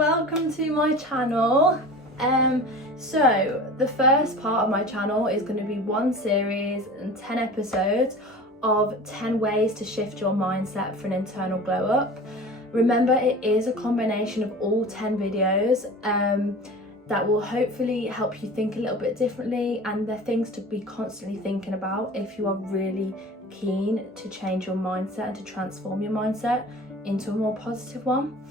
welcome to my channel. So the first part of my channel is going to be one series and 10 episodes of 10 ways to shift your mindset for an internal glow up. Remember, it is a combination of all 10 videos that will hopefully help you think a little bit differently, and they're things to be constantly thinking about if you are really keen to change your mindset and to transform your mindset into a more positive one.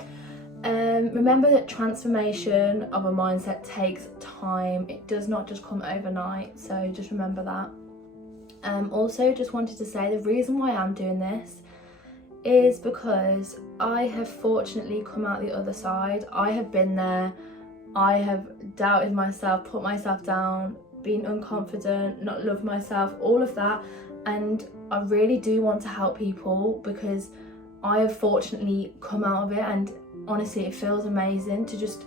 Remember that transformation of a mindset takes time. It does not just come overnight, so just remember that. Also, just wanted to say the reason why I'm doing this is because I have fortunately come out the other side. I have been there. I have doubted myself, put myself down, been unconfident, not loved myself, all of that, and I really do want to help people because I have fortunately come out of it, and honestly it feels amazing to just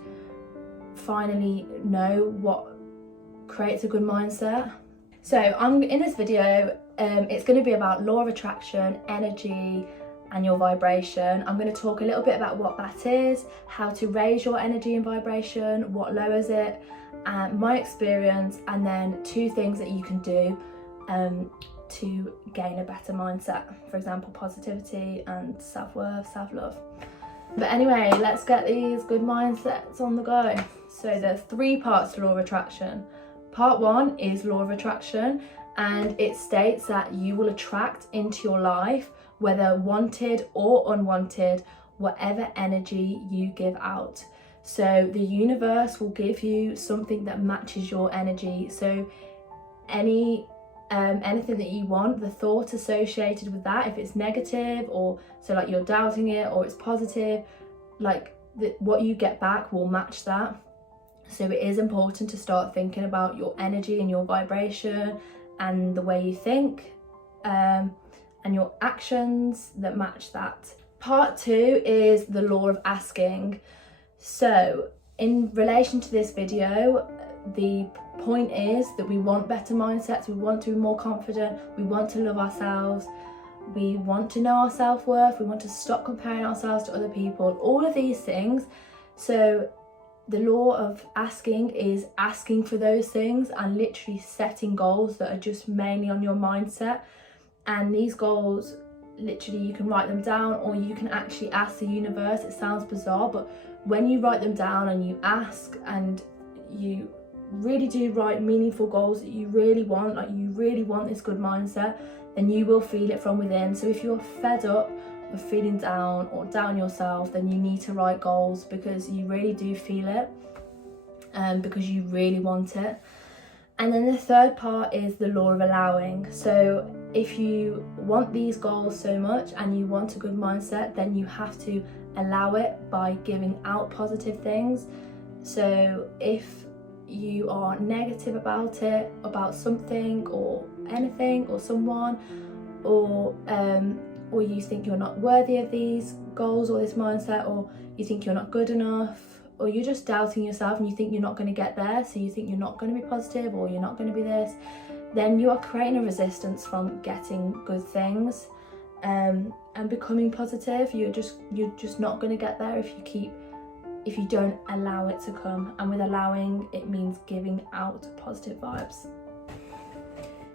finally know what creates a good mindset. So I'm in this video, it's going to be about law of attraction, energy and your vibration. I'm going to talk a little bit about what that is, how to raise your energy and vibration, what lowers it, my experience, and then 2 things that you can do to gain a better mindset. For example, positivity and self-worth, self-love. But anyway, let's get these good mindsets on the go. So there are 3 parts to law of attraction. Part 1 is law of attraction, and it states that you will attract into your life, whether wanted or unwanted, whatever energy you give out. So the universe will give you something that matches your energy. So anything that you want, the thought associated with that, if it's negative, or so like you're doubting it, or it's positive, like what you get back will match that. So it is important to start thinking about your energy and your vibration and the way you think, and your actions that match that. Part 2 is the law of asking. So in relation to this video, the point is that we want better mindsets, we want to be more confident, we want to love ourselves, we want to know our self-worth, we want to stop comparing ourselves to other people, all of these things. So the law of asking is asking for those things and literally setting goals that are just mainly on your mindset. And these goals, literally you can write them down, or you can actually ask the universe. It sounds bizarre, but when you write them down and you ask and you really do write meaningful goals that you really want, like you really want this good mindset, then you will feel it from within. So if you're fed up of feeling down or down yourself, then you need to write goals because you really do feel it, because you really want it. And then the 3rd part is the law of allowing. So if you want these goals so much and you want a good mindset, then you have to allow it by giving out positive things. So if you are negative about it, about something or anything or someone, or you think you're not worthy of these goals or this mindset, or you think you're not good enough, or you're just doubting yourself and you think you're not going to get there, so you think you're not going to be positive or you're not going to be this, then you are creating a resistance from getting good things and becoming positive. You're just not going to get there if you don't allow it to come. And with allowing, it means giving out positive vibes.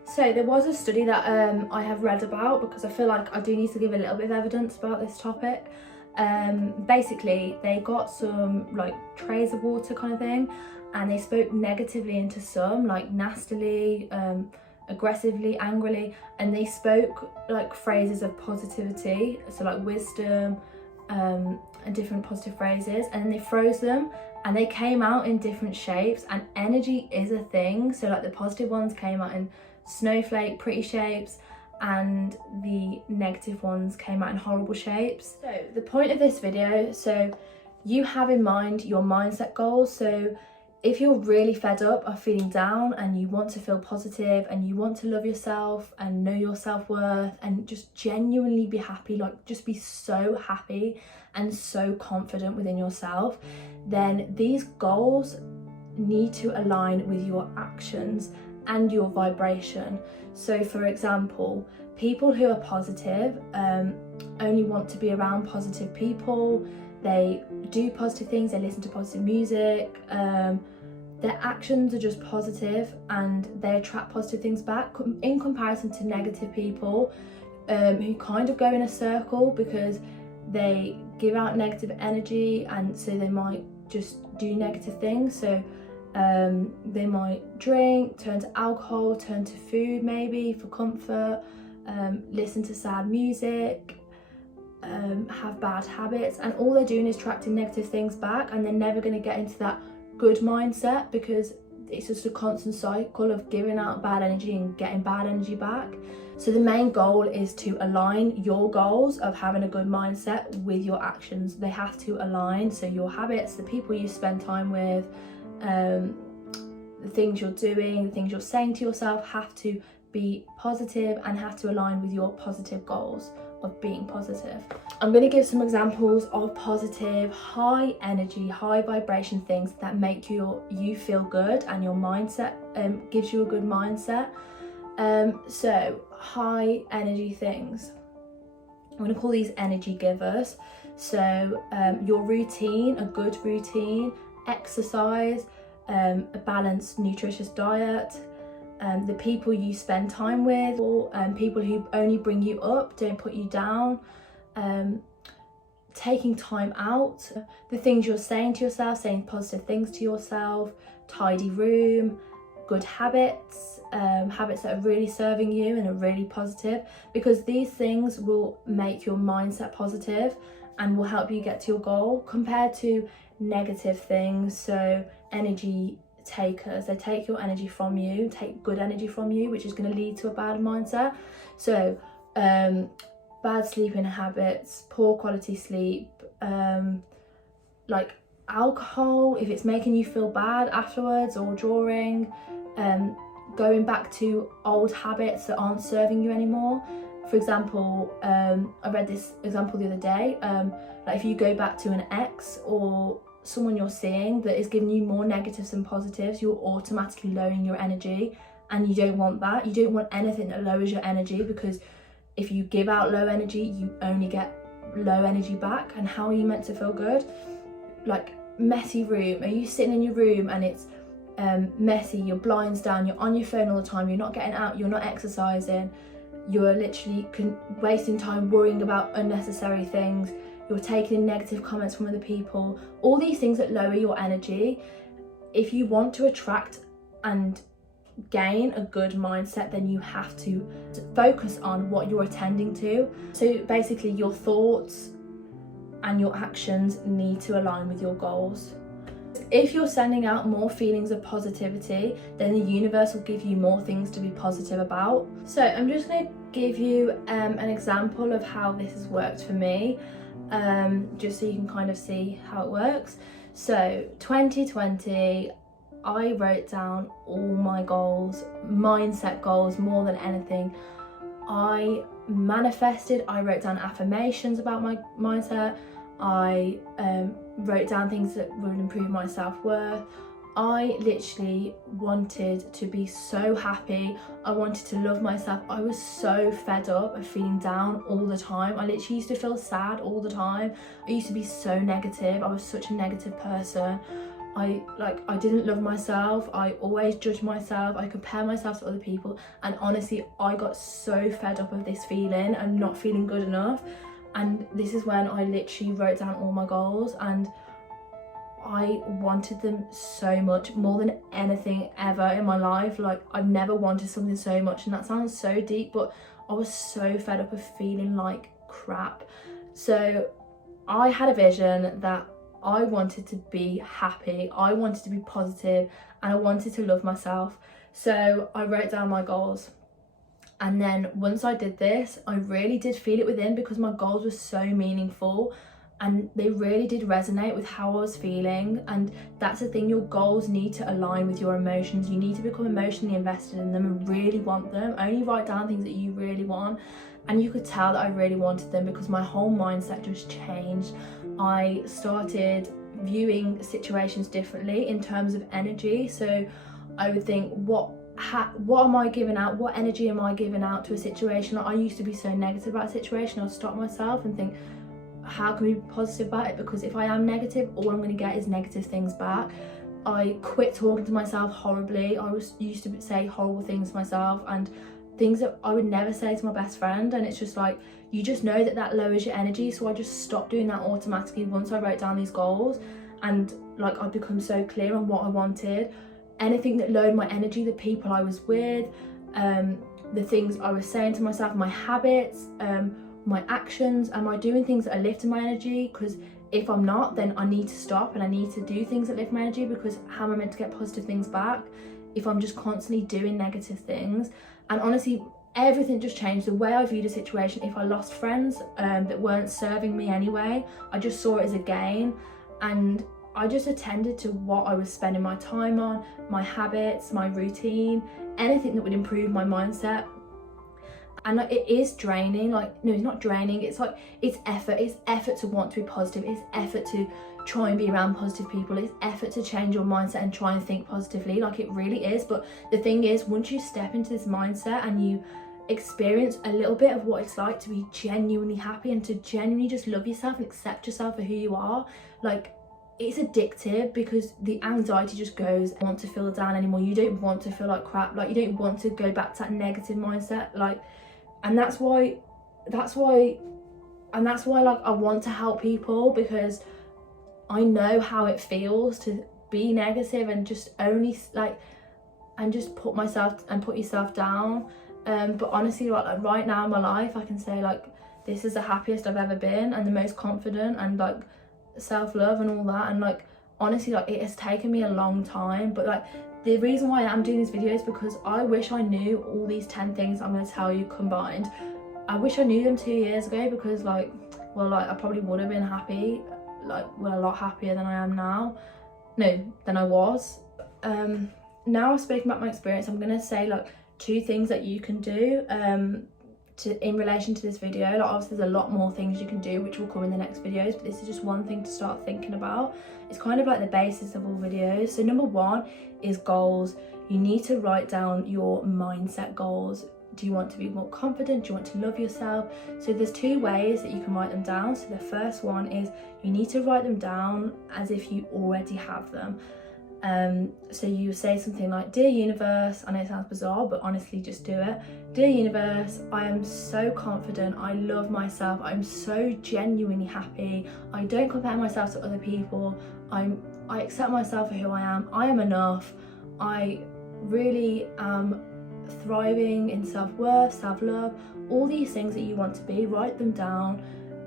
So there was a study that I have read about, because I feel like I do need to give a little bit of evidence about this topic. Basically they got some like trays of water kind of thing, and they spoke negatively into some, like nastily, aggressively, angrily, and they spoke like phrases of positivity, so like wisdom, and different positive phrases, and then they froze them and they came out in different shapes. And energy is a thing, so like the positive ones came out in snowflake pretty shapes, and the negative ones came out in horrible shapes. So the point of this video, so you have in mind your mindset goals. So if you're really fed up of feeling down and you want to feel positive and you want to love yourself and know your self-worth and just genuinely be happy, like just be so happy and so confident within yourself, then these goals need to align with your actions and your vibration. So for example, people who are positive only want to be around positive people, they do positive things, they listen to positive music, their actions are just positive and they attract positive things back, in comparison to negative people who kind of go in a circle because they give out negative energy, and so they might just do negative things. So they might drink, turn to alcohol, turn to food maybe for comfort, listen to sad music, have bad habits, and all they're doing is attracting negative things back, and they're never going to get into that good mindset because it's just a constant cycle of giving out bad energy and getting bad energy back. So the main goal is to align your goals of having a good mindset with your actions. They have to align. So your habits, the people you spend time with, the things you're doing, the things you're saying to yourself have to be positive and have to align with your positive goals of being positive. I'm going to give some examples of positive, high energy, high vibration things that make you feel good, and your mindset gives you a good mindset. So high energy things, I'm going to call these energy givers. So your routine, a good routine, exercise, a balanced nutritious diet, the people you spend time with, or people who only bring you up, don't put you down, taking time out, the things you're saying to yourself, saying positive things to yourself, tidy room, good habits, habits that are really serving you and are really positive, because these things will make your mindset positive and will help you get to your goal, compared to negative things. So energy takers, they take your energy from you, take good energy from you, which is going to lead to a bad mindset. So bad sleeping habits, poor quality sleep, like alcohol, if it's making you feel bad afterwards or during, going back to old habits that aren't serving you anymore. For example, I read this example the other day, like if you go back to an ex or someone you're seeing that is giving you more negatives than positives, you're automatically lowering your energy, and you don't want that. You don't want anything that lowers your energy, because if you give out low energy, you only get low energy back. And how are you meant to feel good? Like messy room, are you sitting in your room and it's messy, your blinds down, you're on your phone all the time, you're not getting out, you're not exercising, you're literally wasting time worrying about unnecessary things, you're taking in negative comments from other people, all these things that lower your energy. If you want to attract and gain a good mindset, then you have to focus on what you're attending to. So basically your thoughts and your actions need to align with your goals. If you're sending out more feelings of positivity, then the universe will give you more things to be positive about. So I'm just going to give you an example of how this has worked for me, just so you can kind of see how it works. So 2020, I wrote down all my goals, mindset goals more than anything. I manifested, I wrote down affirmations about my mindset, I wrote down things that would improve my self-worth. I literally wanted to be so happy. I wanted to love myself. I was so fed up of feeling down all the time. I literally used to feel sad all the time. I used to be so negative. I was such a negative person. I didn't love myself. I always judged myself. I compare myself to other people. And honestly, I got so fed up of this feeling and not feeling good enough. And this is when I literally wrote down all my goals, and I wanted them so much, more than anything ever in my life. Like, I've never wanted something so much, and that sounds so deep, but I was so fed up of feeling like crap. So I had a vision that I wanted to be happy, I wanted to be positive, and I wanted to love myself. So I wrote down my goals. And then once I did this, I really did feel it within, because my goals were so meaningful and they really did resonate with how I was feeling. And that's the thing, your goals need to align with your emotions. You need to become emotionally invested in them and really want them. Only write down things that you really want. And you could tell that I really wanted them, because my whole mindset just changed. I started viewing situations differently in terms of energy. So I would think, what what am I giving out, what energy am I giving out to a situation. Like, I used to be so negative about a situation. I'll stop myself and think, how can we be positive about it? Because if I am negative, all I'm going to get is negative things back. I quit talking to myself horribly. I used to say horrible things to myself, and things that I would never say to my best friend, and it's just like, you just know that lowers your energy. So I just stopped doing that automatically once I wrote down these goals, and like, I've become so clear on what I wanted. Anything that lowered my energy, the people I was with, the things I was saying to myself, my habits, my actions, am I doing things that are lifting my energy? Because if I'm not, then I need to stop, and I need to do things that lift my energy, because how am I meant to get positive things back if I'm just constantly doing negative things? And honestly, everything just changed. The way I viewed a situation, if I lost friends that weren't serving me anyway, I just saw it as a gain, and I just attended to what I was spending my time on, my habits, my routine, anything that would improve my mindset. And like, it is draining. Like, no, it's not draining. It's like, it's effort to want to be positive. It's effort to try and be around positive people. It's effort to change your mindset and try and think positively. Like, it really is. But the thing is, once you step into this mindset and you experience a little bit of what it's like to be genuinely happy and to genuinely just love yourself and accept yourself for who you are, like, it's addictive, because the anxiety just goes. I don't want to feel down anymore. You don't want to feel like crap. Like, you don't want to go back to that negative mindset. Like, and that's why like, I want to help people, because I know how it feels to be negative and just only like, and just put yourself down. But honestly, like right now in my life, I can say like, this is the happiest I've ever been, and the most confident, and like self-love and all that. And like, honestly, like, it has taken me a long time, but like, the reason why I'm doing these videos is because I wish I knew all these 10 things I'm going to tell you combined. I wish I knew them 2 years ago, because like, well, like, I probably would have been happy, like, well, a lot happier than I am now. No, than I was. Now I've spoken about my experience, I'm going to say like 2 things that you can do in relation to this video. Like, obviously there's a lot more things you can do which will come in the next videos, but this is just one thing to start thinking about. It's kind of like the basis of all videos. So number 1 is goals. You need to write down your mindset goals. Do you want to be more confident? Do you want to love yourself? So there's 2 ways that you can write them down. So the first one is, you need to write them down as if you already have them. So you say something like, dear universe, I know it sounds bizarre, but honestly just do it. Dear universe, I am so confident, I love myself, I'm so genuinely happy, I don't compare myself to other people, I accept myself for who I am enough, I really am thriving in self-worth, self-love, all these things that you want to be. Write them down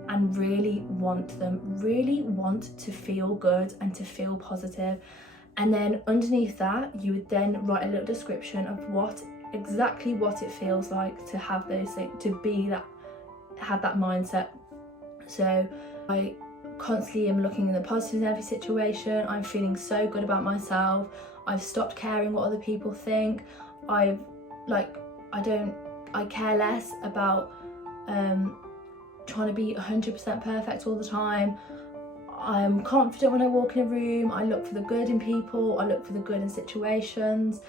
and really want them, really want to feel good and to feel positive. And then underneath that, you would then write a little description of exactly what it feels like to have those things, to have that mindset. So I constantly am looking in the positive in every situation. I'm feeling so good about myself. I've stopped caring what other people think. I care less about trying to be 100% perfect all the time. I'm confident when I walk in a room. I look for the good in people. I look for the good in situations.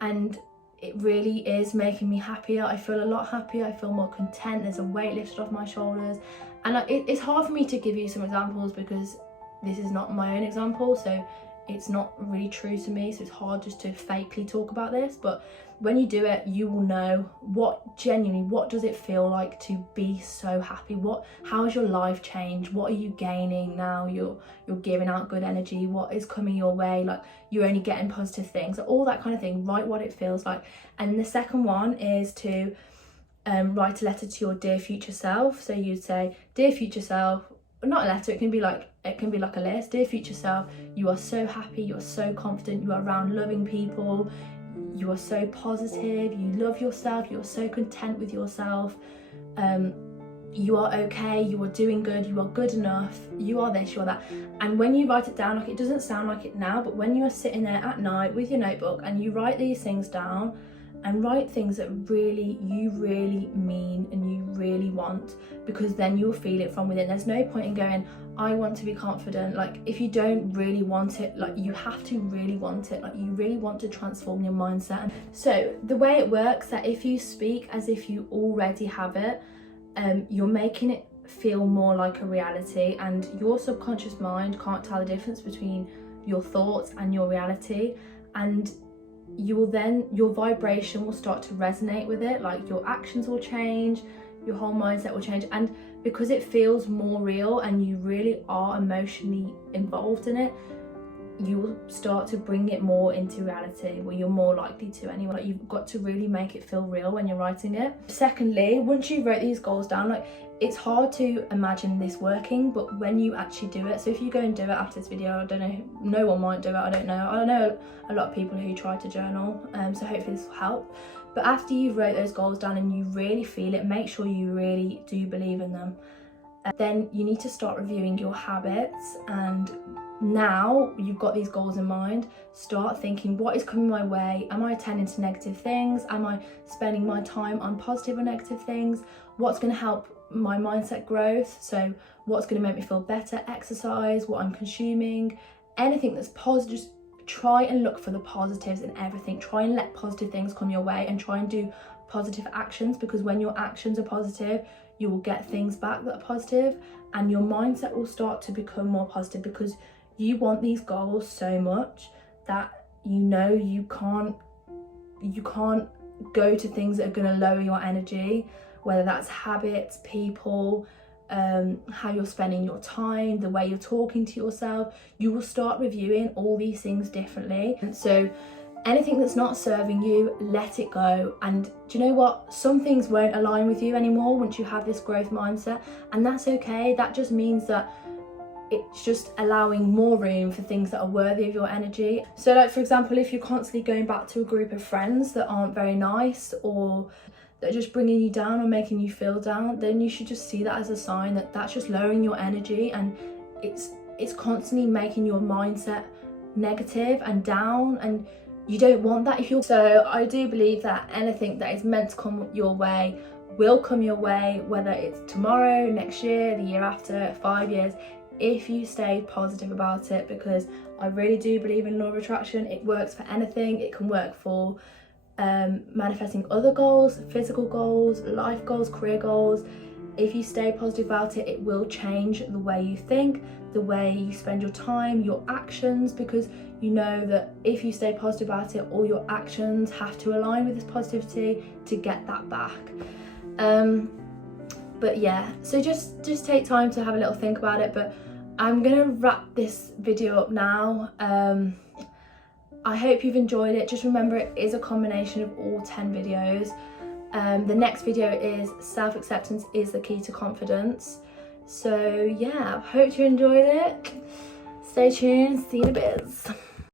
And it really is making me happier. I feel a lot happier. I feel more content. There's a weight lifted off my shoulders. And it's hard for me to give you some examples, because this is not my own example. So it's not really true to me. So it's hard just to fakely talk about this. But when you do it, you will know what does it feel like to be so happy? How has your life changed? What are you gaining now? You're giving out good energy. What is coming your way? Like, you're only getting positive things, all that kind of thing. Write what it feels like. And the second one is to write a letter to your dear future self. So you'd say, dear future self, not a letter, it can be like a list. Dear future self, you are so happy, you're so confident, you are around loving people, you are so positive, you love yourself, you're so content with yourself, you are okay, you are doing good, you are good enough, you are this, you are that. And when you write it down, like, it doesn't sound like it now, but when you are sitting there at night with your notebook and you write these things down, and write things that you really mean and you really want, because then you'll feel it from within. There's no point in going, I want to be confident. Like, if you don't really want it, like, you have to really want it. Like, you really want to transform your mindset. So the way it works, that if you speak as if you already have it, you're making it feel more like a reality, and your subconscious mind can't tell the difference between your thoughts and your reality, and you will then, your vibration will start to resonate with it. Like, your actions will change, your whole mindset will change, and because it feels more real and you really are emotionally involved in it, you will start to bring it more into reality. Well, you're more likely to anyway. Like, you've got to really make it feel real when you're writing it. Secondly, once you wrote these goals down, like, it's hard to imagine this working, but when you actually do it, so if you go and do it after this video, I don't know, no one might do it, I don't know a lot of people who try to journal, so hopefully this will help. But after you've wrote those goals down and you really feel it, make sure you really do believe in them. Then you need to start reviewing your habits, and now you've got these goals in mind, start thinking, what is coming my way? Am I attending to negative things? Am I spending my time on positive or negative things? What's going to help my mindset growth? So what's going to make me feel better? Exercise, what I'm consuming, anything that's positive. Just try and look for the positives in everything. Try and let positive things come your way, and try and do positive actions, because when your actions are positive, you will get things back that are positive, and your mindset will start to become more positive, because you want these goals so much that you know you can't go to things that are going to lower your energy, whether that's habits, people, how you're spending your time, the way you're talking to yourself. You will start reviewing all these things differently. And so anything that's not serving you, let it go. And do you know what? Some things won't align with you anymore once you have this growth mindset, and that's okay. That just means that it's just allowing more room for things that are worthy of your energy. So, like, for example, if you're constantly going back to a group of friends that aren't very nice, or that are just bringing you down or making you feel down, then you should just see that as a sign that that's just lowering your energy, and it's constantly making your mindset negative and down, and you don't want that. So I do believe that anything that is meant to come your way will come your way, whether it's tomorrow, next year, the year after, 5 years, if you stay positive about it, because I really do believe in law of attraction. It works for anything. It can work for manifesting other goals, physical goals, life goals, career goals. If you stay positive about it, it will change the way you think, the way you spend your time, your actions, because you know that if you stay positive about it, all your actions have to align with this positivity to get that back. But yeah, so just take time to have a little think about it. But I'm gonna wrap this video up now. I hope you've enjoyed it. Just remember, it is a combination of all 10 videos. The next video is self-acceptance is the key to confidence. So yeah, hope you enjoyed it. Stay tuned, see you in a bit.